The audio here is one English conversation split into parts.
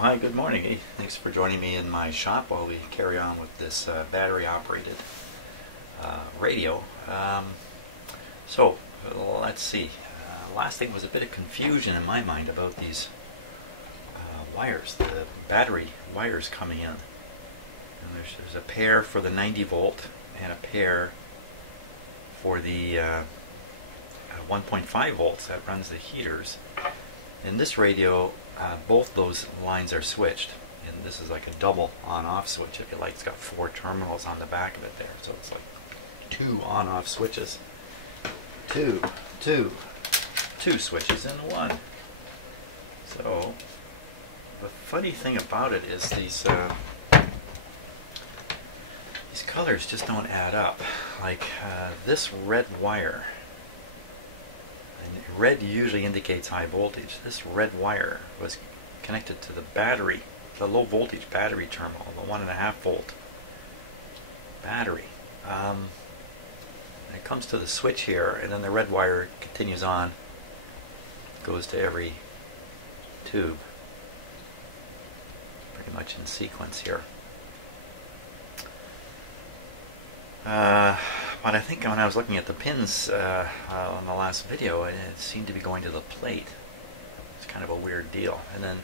Well, hi, good morning. Hey, thanks for joining me in my shop while we carry on with this battery-operated radio. So, let's see. Last thing was a bit of confusion in my mind about these wires, the battery wires coming in. And there's a pair for the 90 volt and a pair for the 1.5 volts that runs the heaters. In this radio, both those lines are switched, and this is like a double on-off switch, if you like. It's got 4 terminals on the back of it there, so it's like 2 on-off switches. Two switches in one. So the funny thing about it is these colors just don't add up. Like this red wire. And red usually indicates high voltage. This red wire was connected to the battery, the low voltage battery terminal, the 1.5 volt battery. It comes to the switch here, and then the red wire continues on, goes to every tube, pretty much in sequence here. But I think when I was looking at the pins on the last video, it seemed to be going to the plate. It's kind of a weird deal. And then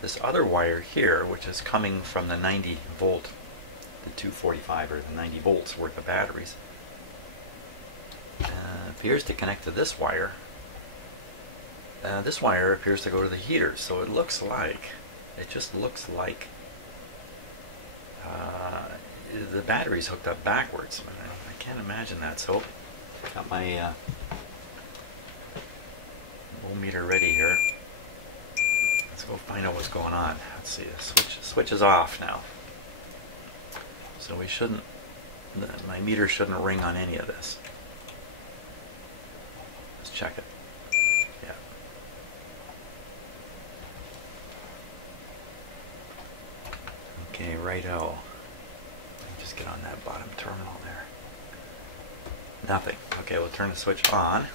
this other wire here, which is coming from the 90 volt, the 245 or the 90 volts worth of batteries, appears to connect to this wire. This wire appears to go to the heaters, so it just looks like the battery's hooked up backwards. I can't imagine that. So got my voltmeter ready here. Let's go find out what's going on. Let's see, the switch is off now, so we shouldn't, my meter shouldn't ring on any of this. Let's check it. Yeah. Okay, righto. Just get on that bottom terminal there. Nothing. Okay, we'll turn the switch on.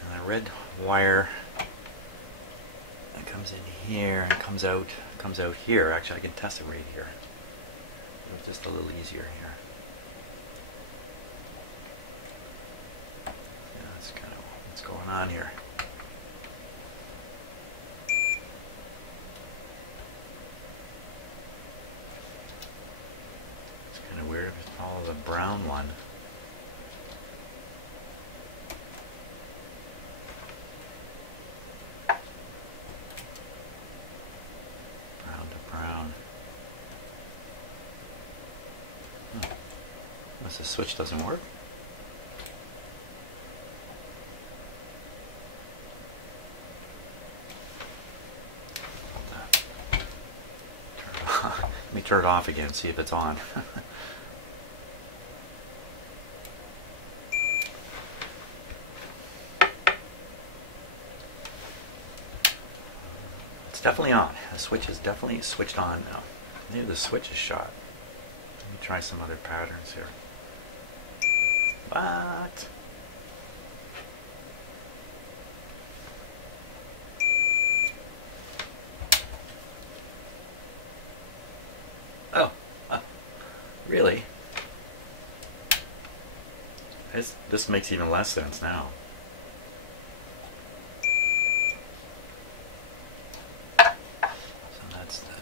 And the red wire that comes in here and comes out here. Actually, I can test it right here. It's just a little easier here. Yeah, that's kind of what's going on here. It's kind of weird if it's follow the brown one. Unless the switch doesn't work. Let me turn it off again, see if it's on. It's definitely on. The switch is definitely switched on now. Maybe the switch is shot. Let me try some other patterns here. What? Oh, really? This makes even less sense now. So that's the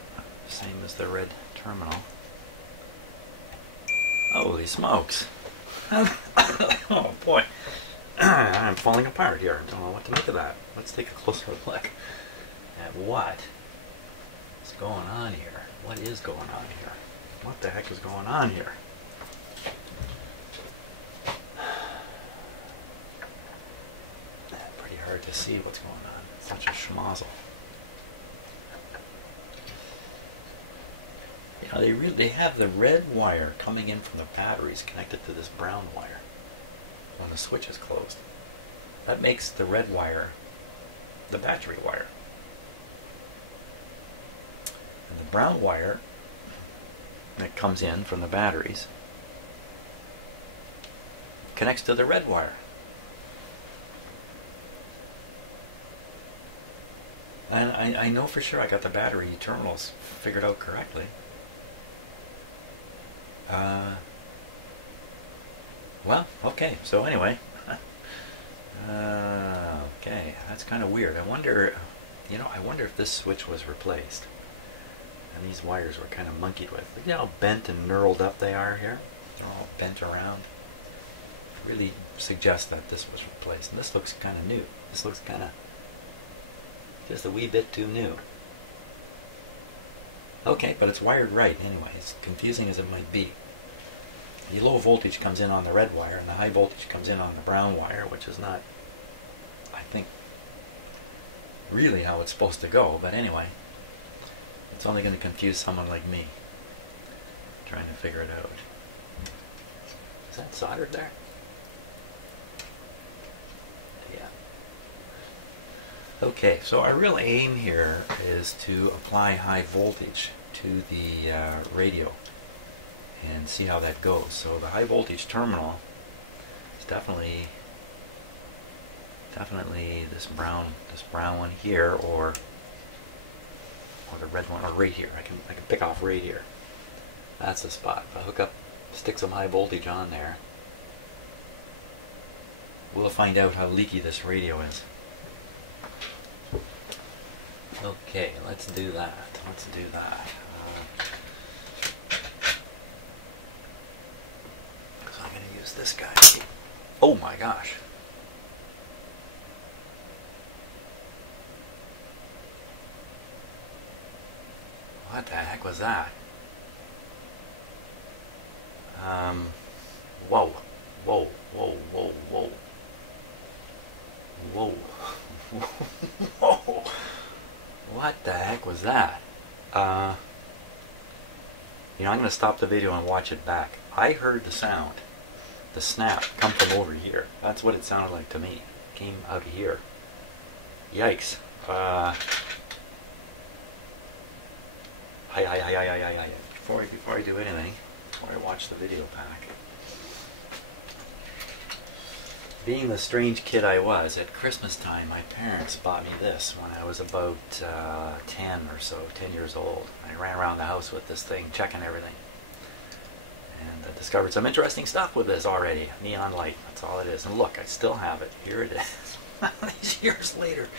same as the red terminal. Holy smokes. Oh boy. I'm falling apart here. I don't know what to make of that. Let's take a closer look at what is going on here. What is going on here? What the heck is going on here? Pretty hard to see what's going on. It's such a schmozzle. You know, they have the red wire coming in from the batteries connected to this brown wire when the switch is closed. That makes the red wire the battery wire. And the brown wire that comes in from the batteries connects to the red wire. And I know for sure I got the battery terminals figured out correctly. Well, okay, so anyway. Okay, that's kind of weird. I wonder, I wonder if this switch was replaced. And these wires were kind of monkeyed with. Look at how bent and knurled up they are here. They're all bent around. Really suggests that this was replaced. And this looks kind of new. This looks kind of just a wee bit too new. Okay, but it's wired right anyway, as confusing as it might be. The low voltage comes in on the red wire and the high voltage comes in on the brown wire, which is not, I think, really how it's supposed to go. But anyway, it's only going to confuse someone like me trying to figure it out. Is that soldered there? Yeah. Okay, so our real aim here is to apply high voltage to the radio and see how that goes. So the high voltage terminal is definitely this brown one here, or the red one, or right here. I can pick off right here. That's the spot. If I hook up, stick some high voltage on there, we'll find out how leaky this radio is. Okay, let's do that. Let's do that. So I'm going to use this guy. Oh my gosh. What the heck was that? Whoa. Whoa, whoa, whoa, whoa. Whoa. Whoa. What the heck was that? I'm going to stop the video and watch it back. I heard the sound, the snap, come from over here. That's what it sounded like to me. It came out of here. Yikes. Before I do anything, before I watch the video back. Being the strange kid I was, at Christmas time, my parents bought me this when I was about 10 or so, 10 years old. I ran around the house with this thing, checking everything. And I discovered some interesting stuff with this already. Neon light, that's all it is. And look, I still have it. Here it is. These years later.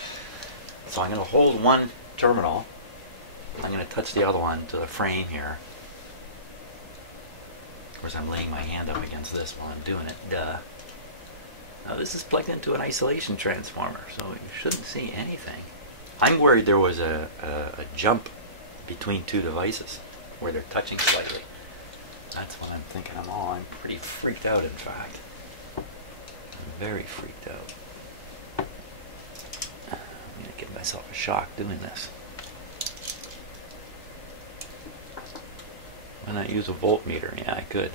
So I'm going to hold one terminal. I'm going to touch the other one to the frame here. Of course, I'm laying my hand up against this while I'm doing it. Duh. Now this is plugged into an isolation transformer, so you shouldn't see anything. I'm worried there was a jump between two devices where they're touching slightly. That's what I'm thinking. I'm pretty freaked out, in fact. I'm very freaked out. I'm going to give myself a shock doing this. Why not use a voltmeter? Yeah, I could.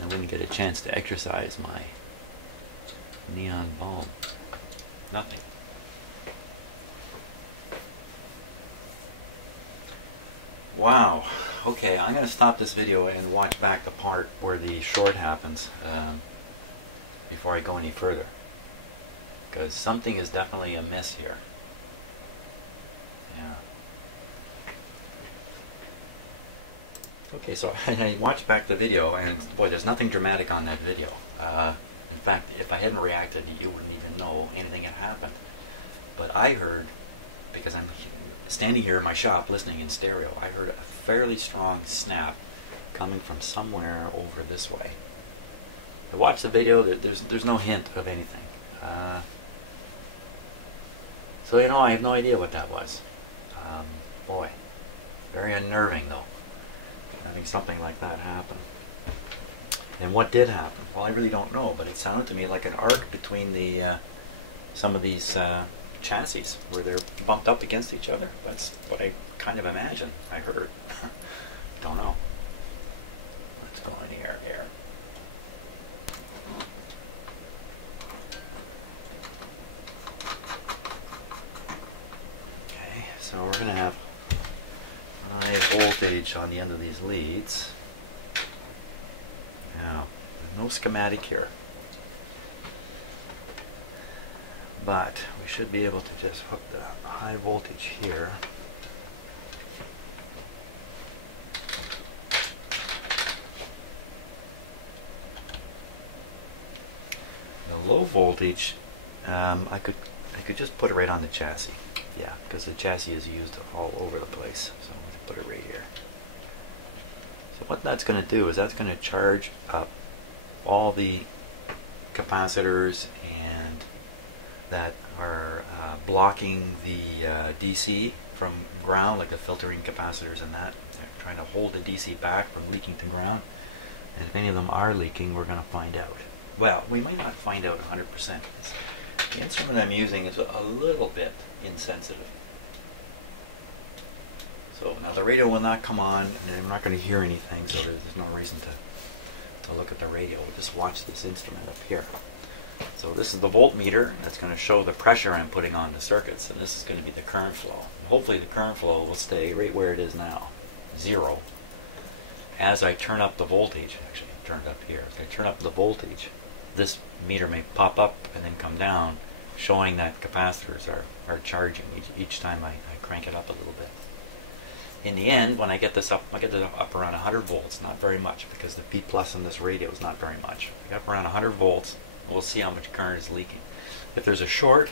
I wouldn't get a chance to exercise my neon bulb. Nothing. Wow. Okay, I'm going to stop this video and watch back the part where the short happens before I go any further. Because something is definitely amiss here. Yeah. Okay, so I watched back the video, and boy, there's nothing dramatic on that video. In fact, if I hadn't reacted, you wouldn't even know anything had happened. But I heard, because I'm standing here in my shop listening in stereo, I heard a fairly strong snap coming from somewhere over this way. I watched the video, there's no hint of anything. So, I have no idea what that was. Boy, very unnerving though, having something like that happen. And what did happen? Well, I really don't know, but it sounded to me like an arc between the some of these chassis where they're bumped up against each other. That's what I kind of imagine I heard. Don't know. Let's go in here. Okay, so we're going to have high voltage on the end of these leads. Now, there's no schematic here. but we should be able to just hook the high voltage here. The low voltage, I could just put it right on the chassis. Yeah, because the chassis is used all over the place. So I'm going to put it right here. So what that's going to do is that's going to charge up all the capacitors and that are blocking the DC from ground, like the filtering capacitors and that. They're trying to hold the DC back from leaking to ground. And if any of them are leaking, we're going to find out. Well, we might not find out 100%. The instrument I'm using is a little bit insensitive. So now the radio will not come on, and I'm not going to hear anything, so there's no reason to look at the radio. We'll just watch this instrument up here. So this is the voltmeter. That's going to show the pressure I'm putting on the circuits, and this is going to be the current flow. Hopefully the current flow will stay right where it is now, 0. As I turn up the voltage, actually I turned up here, as I turn up the voltage, this meter may pop up and then come down, showing that capacitors are charging each time I crank it up a little bit. In the end, when I get this up, I get it up around 100 volts, not very much, because the P plus in this radio is not very much. I get up around 100 volts, we'll see how much current is leaking. If there's a short,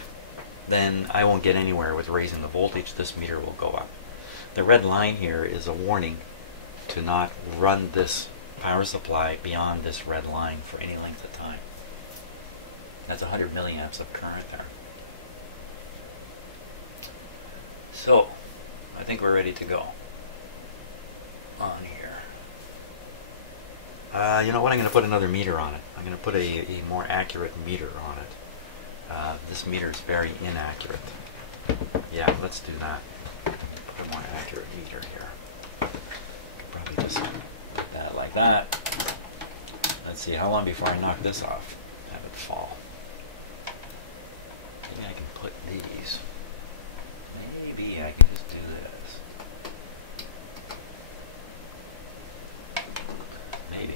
then I won't get anywhere with raising the voltage. This meter will go up. The red line here is a warning to not run this power supply beyond this red line for any length of time. That's 100 milliamps of current there. So, I think we're ready to go on here. You know what? I'm going to put another meter on it. I'm going to put a more accurate meter on it. This meter is very inaccurate. Yeah, let's do that. Put a more accurate meter here. Probably just put that like that. Let's see, how long before I knock this off? Have it fall. Maybe I can put these. Maybe I can just do this. Maybe.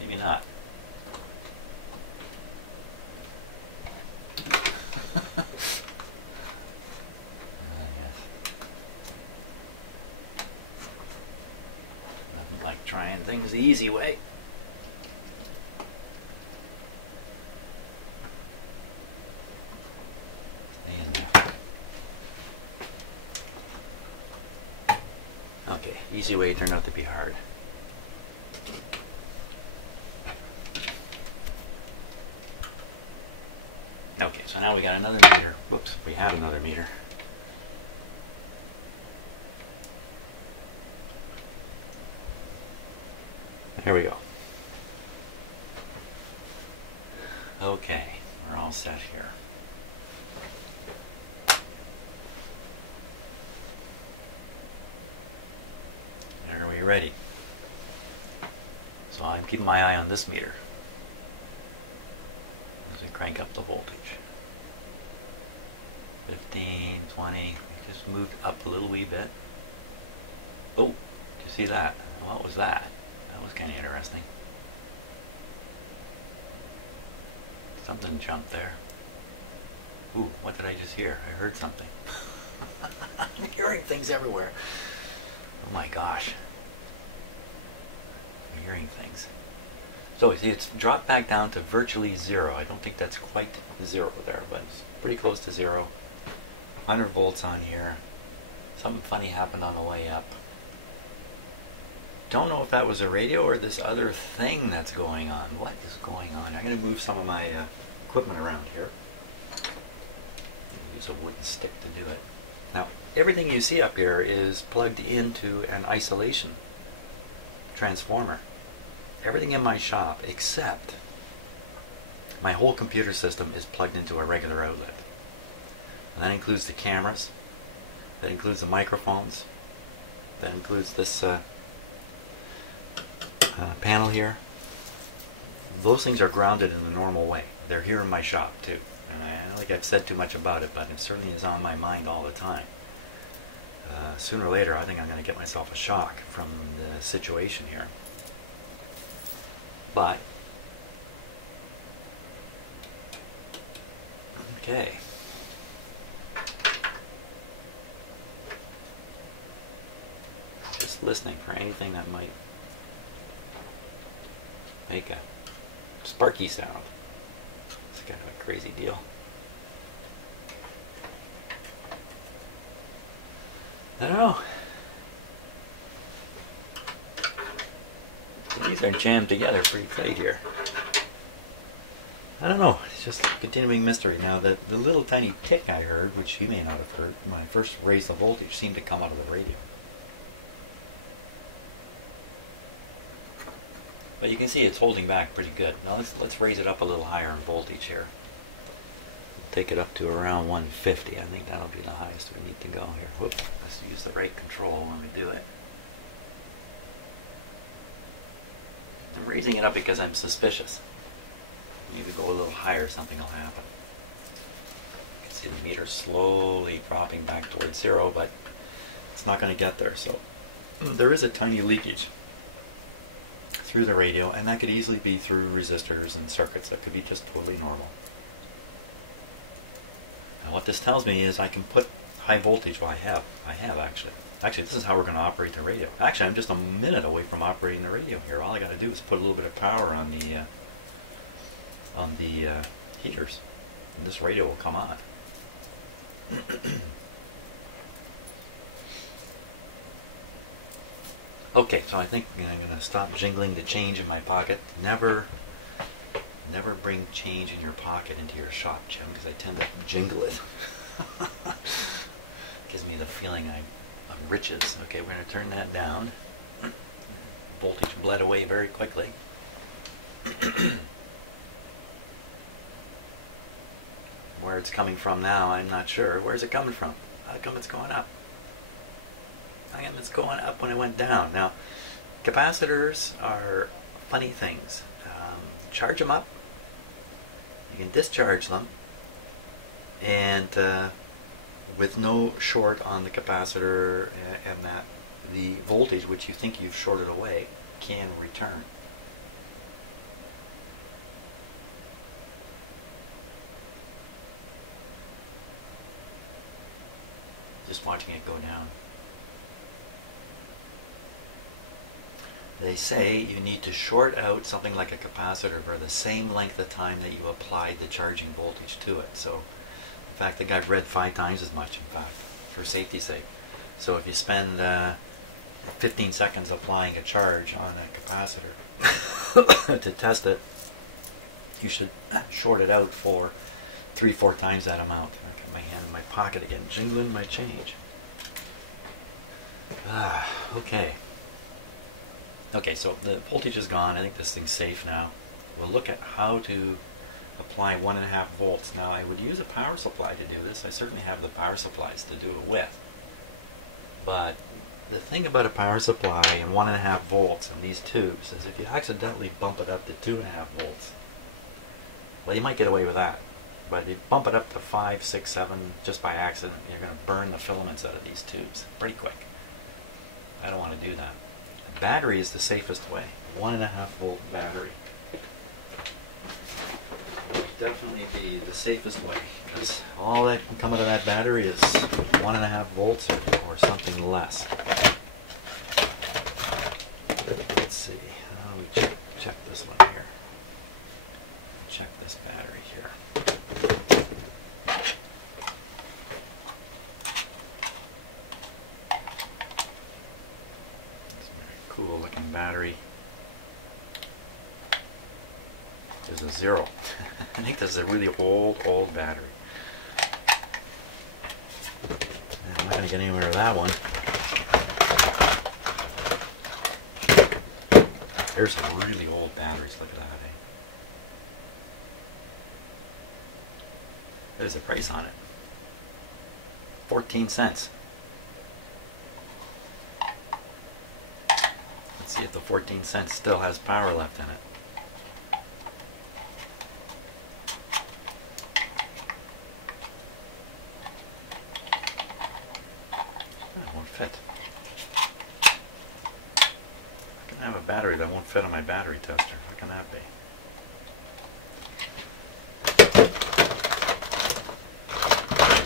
Maybe not. Nothing like trying things the easy way. Okay, easy way turned out to be hard. Okay, so now we got another meter. Whoops, we had another meter. There we go. Okay, we're all set here. Are we ready? So I'm keeping my eye on this meter as we crank up the voltage. 15, 20, we just moved up a little wee bit. Oh, did you see that? What was that? That was kind of interesting. Something jumped there. Ooh, what did I just hear? I heard something. I'm hearing things everywhere. Oh my gosh. I'm hearing things. So you see, it's dropped back down to virtually 0. I don't think that's quite 0 there, but it's pretty close to 0. 100 volts on here. Something funny happened on the way up. Don't know if that was a radio or this other thing that's going on. What is going on? I'm going to move some of my equipment around here. Use a wooden stick to do it. Now, everything you see up here is plugged into an isolation transformer. Everything in my shop except my whole computer system is plugged into a regular outlet. And that includes the cameras, that includes the microphones, that includes this panel here. Those things are grounded in the normal way. They're here in my shop too. And I don't think I've said too much about it, but it certainly is on my mind all the time. Sooner or later, I think I'm going to get myself a shock from the situation here. But Okay. Just listening for anything that might make a sparky sound. It's kind of a crazy deal. I don't know. These are jammed together pretty tight here. I don't know. It's just a continuing mystery. Now, the little tiny tick I heard, which you may not have heard, when I first raised the voltage, seemed to come out of the radio. But you can see it's holding back pretty good. Now let's raise it up a little higher in voltage here. Take it up to around 150. I think that'll be the highest we need to go here. Whoop. Let's use the right control when we do it. I'm raising it up because I'm suspicious. Maybe go a little higher, something will happen. You can see the meter slowly dropping back towards 0, but it's not going to get there. So there is a tiny leakage through the radio, and that could easily be through resistors and circuits. That could be just totally normal. Now what this tells me is I can put high voltage. Well, I have actually. Actually, this is how we're going to operate the radio. Actually, I'm just a minute away from operating the radio here. All I got to do is put a little bit of power on the heaters, and this radio will come on. Okay, so I think I'm going to stop jingling the change in my pocket. Never bring change in your pocket into your shop, Jim, because I tend to jingle it. Gives me the feeling I'm riches. Okay, we're going to turn that down. Voltage bled away very quickly. Where it's coming from now, I'm not sure. Where's it coming from? How come it's going up? How come it's going up when it went down? Now, capacitors are funny things. Charge them up. You can discharge them. And with no short on the capacitor, and that the voltage which you think you've shorted away can return. Just watching it go down. They say you need to short out something like a capacitor for the same length of time that you applied the charging voltage to it. So, in fact, I think I've read 5 times as much, in fact, for safety's sake. So if you spend 15 seconds applying a charge on a capacitor to test it, you should short it out for 3-4 times that amount. I got my hand in my pocket again, jingling my change. Okay. Okay, so the voltage is gone. I think this thing's safe now. We'll look at how to apply 1.5 volts. Now, I would use a power supply to do this. I certainly have the power supplies to do it with. But the thing about a power supply and 1.5 volts in these tubes is if you accidentally bump it up to 2.5 volts, well, you might get away with that. But if you bump it up to 5, 6, 7 just by accident, you're going to burn the filaments out of these tubes pretty quick. I don't want to do that. A battery is the safest way. 1.5 volt battery would definitely be the safest way, because all that can come out of that battery is 1.5 volts or something less. Let's see. Let me check this one here. Check this battery here. Cool looking battery. There's a 0. I think this is a really old battery. I'm not going to get anywhere with that one. There's some really old batteries. Look at that. Eh? There's a price on it. 14 cents. See if the 14 cents still has power left in it. That won't fit. I can have a battery that won't fit on my battery tester. How can that be?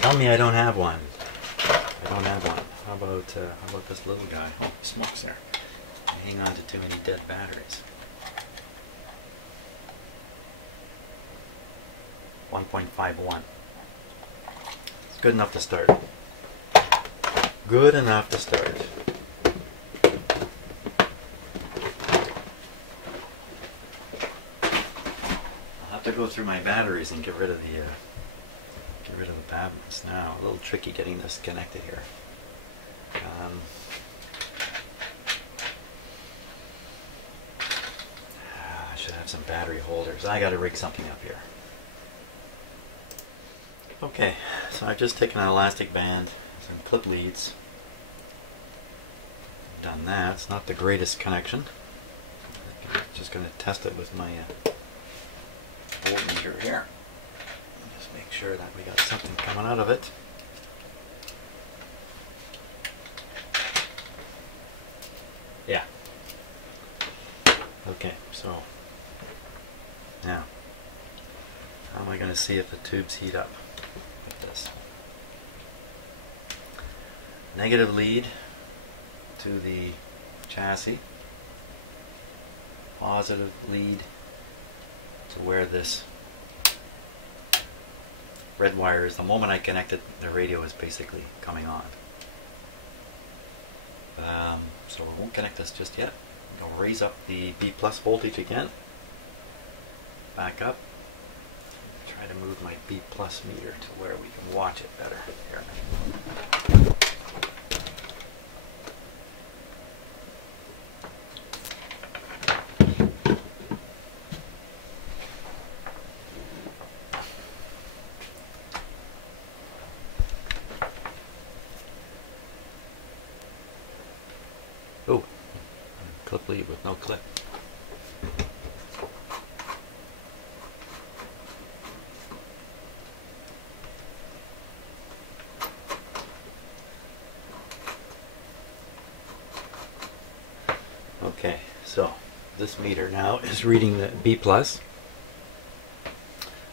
Tell me I don't have one. I don't have one. How about this little guy? Oh, smoke's there. I hang on to too many dead batteries. 1.51. It's good enough to start. Good enough to start. I'll have to go through my batteries and get rid of the batteries now. A little tricky getting this connected here. I should have some battery holders. I got to rig something up here. Okay, so I've just taken an elastic band, some clip leads. Done that. It's not the greatest connection. I'm just going to test it with my voltmeter here. Just make sure that we got something coming out of it. Yeah. Okay, so now how am I going to see if the tubes heat up with this? Negative lead to the chassis, positive lead to where this red wire is. The moment I connect it, the radio is basically coming on. So we won't connect this just yet. I'm going to raise up the B plus voltage again. Back up. Try to move my B plus meter to where we can watch it better. Here. Oh, clip lead with no clip. Okay, so this meter now is reading the B plus.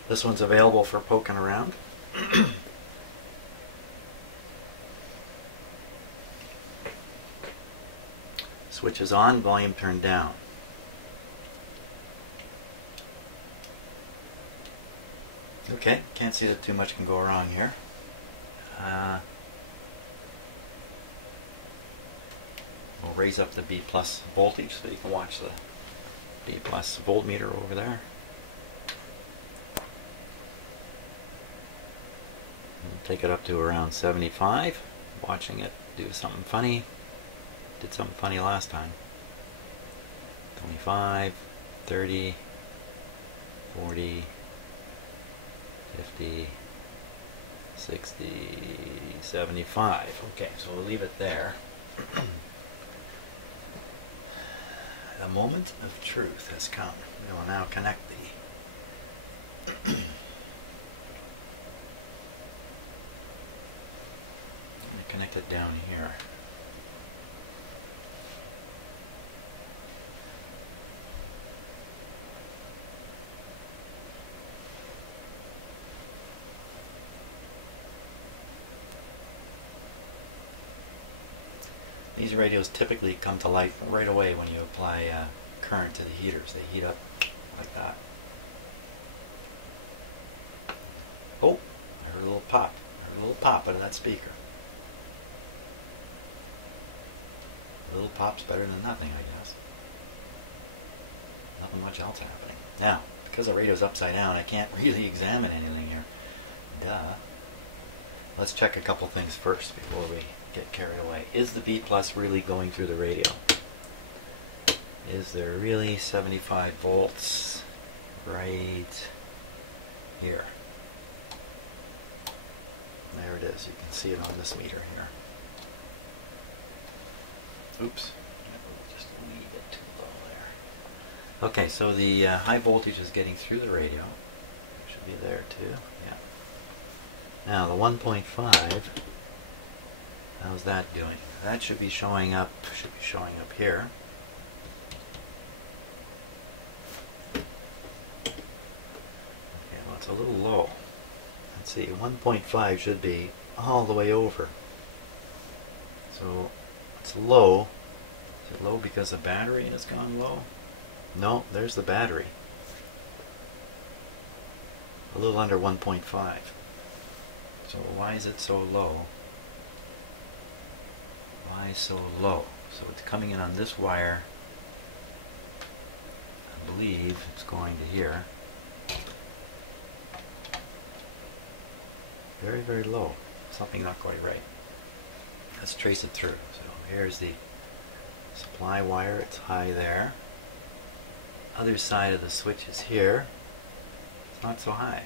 This one's available for poking around. Switch is on, volume turned down. Okay, can't see that too much can go wrong here. We'll raise up the B plus voltage so you can watch the B plus voltmeter over there. And take it up to around 75. Watching it do something funny. Did something funny last time. 25, 30, 40, 50, 60, 75. Okay, so we'll leave it there. The moment of truth has come. We will now connect the connect it down here. These radios typically come to life right away when you apply current to the heaters. They heat up like that. Oh, I heard a little pop. I heard a little pop out of that speaker. A little pop's better than nothing, I guess. Nothing much else happening. Now, because the radio's upside down, I can't really examine anything here. Duh. Let's check a couple things first before we get carried away. Is the B plus really going through the radio? Is there really 75 volts right here? There it is. You can see it on this meter here. Oops. Just a wee bit too low there. Okay, so the high voltage is getting through the radio. Should be there too. Yeah. Now the 1.5. How's that doing? That should be showing up. Should be showing up here. Okay, well it's a little low. let's see, 1.5 should be all the way over. So it's low. Is it low because the battery has gone low? No, there's the battery. A little under 1.5. So why is it so low? Why so low? So it's coming in on this wire. I believe it's going to here. Very, very low. Something not quite right. Let's trace it through. So here's the supply wire. It's high there. Other side of the switch is here. It's not so high.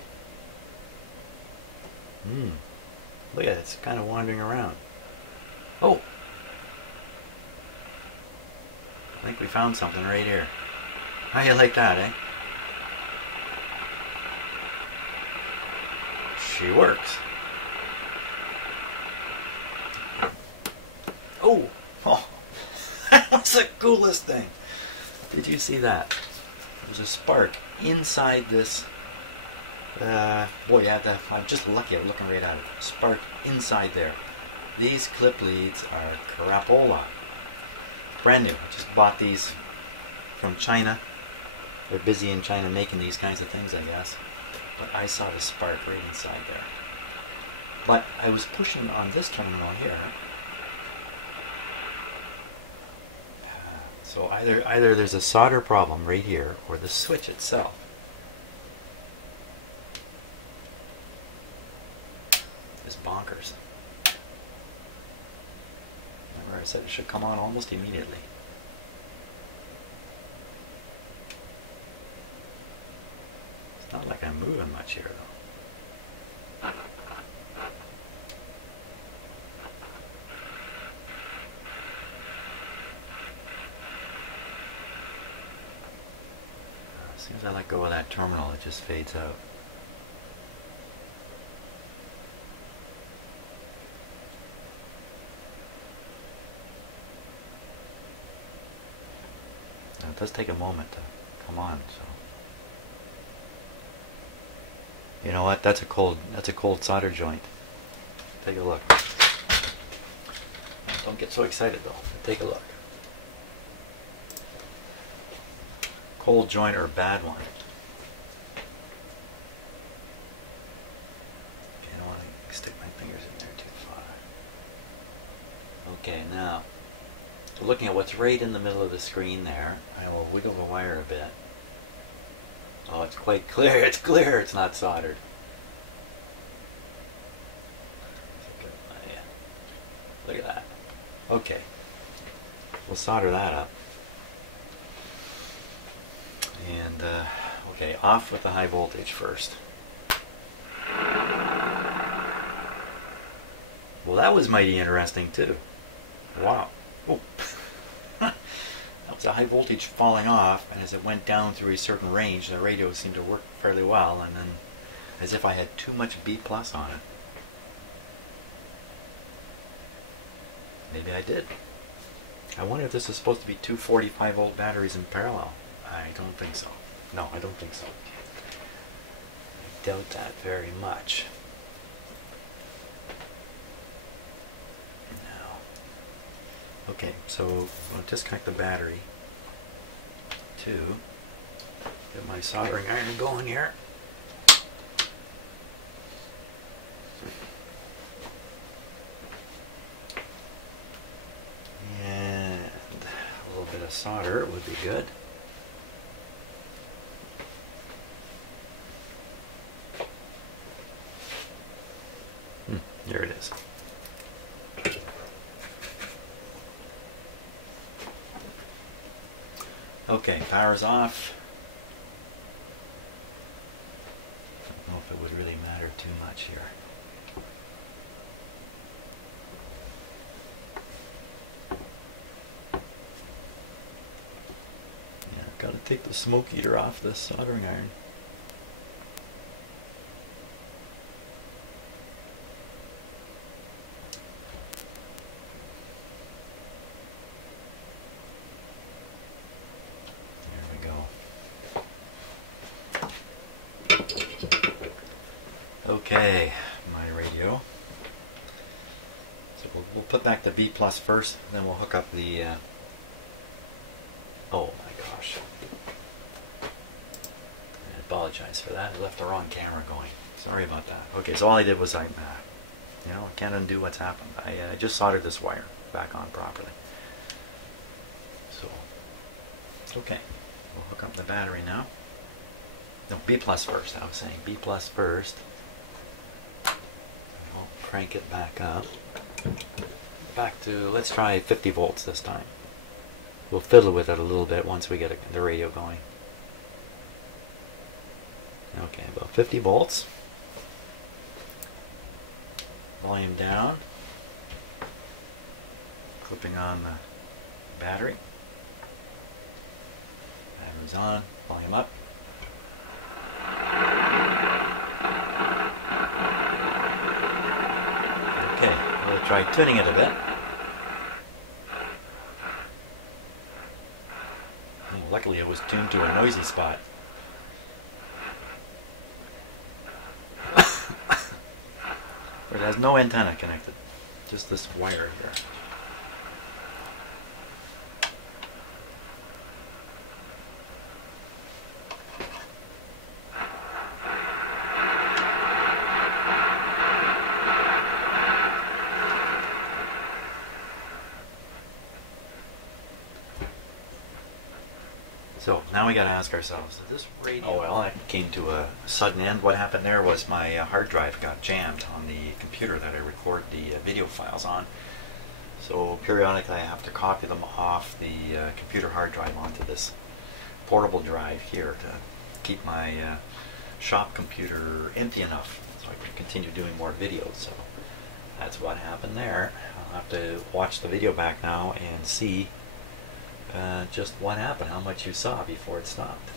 Look at it. It's kind of wandering around. Oh! I think we found something right here. How you like that, eh? She works. Oh! Oh! That was the coolest thing. Did you see that? There's a spark inside this. Boy, I'm just lucky at looking right at it. Spark inside there. These clip leads are crapola. Brand new. I just bought these from China. They're busy in China making these kinds of things, I guess. But I saw the spark right inside there. But I was pushing on this terminal here. So either there's a solder problem right here, or the switch itself is bonkers. Remember I said it should come on almost immediately. It's not like I'm moving much here though. As soon as I let go of that terminal, it just fades out. Now, it does take a moment to come on, so. You know what? That's a cold solder joint. Take a look. Don't get so excited though. Take a look. Cold joint or bad one. Okay, I don't want to stick my fingers in there too far. Okay, now, looking at what's right in the middle of the screen there, I will wiggle the wire a bit. Oh, it's quite clear. It's clear. It's not soldered. Look at that. Okay. We'll solder that up. And, okay, off with the high voltage first. Well, that was mighty interesting, too. Wow. Oh. That was a high voltage falling off, and as it went down through a certain range, the radio seemed to work fairly well, and then as if I had too much B+ on it. Maybe I did. I wonder if this is supposed to be two 45-volt batteries in parallel. I don't think so. No, I don't think so. I doubt that very much. Now, okay, so I'll disconnect the battery to get my soldering iron going here. And a little bit of solder would be good. There it is. Okay, power's off. I don't know if it would really matter too much here. Yeah, I've got to take the smoke eater off this soldering iron. Okay, my radio. So we'll put back the V plus first, then we'll hook up the. Oh my gosh! I apologize for that. I left the wrong camera going. Sorry about that. Okay, so all I did was I can't undo what's happened. I just soldered this wire back on properly. So okay, we'll hook up the battery now. No, B plus first. I was saying B plus first. I'll crank it back up. Back to, let's try 50 volts this time. We'll fiddle with it a little bit once we get the radio going. Okay, about 50 volts. Volume down. Clipping on the battery. Battery's on. Volume up. Okay, we'll try tuning it a bit. Luckily it was tuned to a noisy spot. It has no antenna connected, just this wire here. So now we got to ask ourselves, is this radio? Oh well, it came to a sudden end. What happened there was my hard drive got jammed on the computer that I record the video files on. So periodically I have to copy them off the computer hard drive onto this portable drive here to keep my shop computer empty enough so I can continue doing more videos. So that's what happened there. I'll have to watch the video back now and see just what happened, how much you saw before it stopped.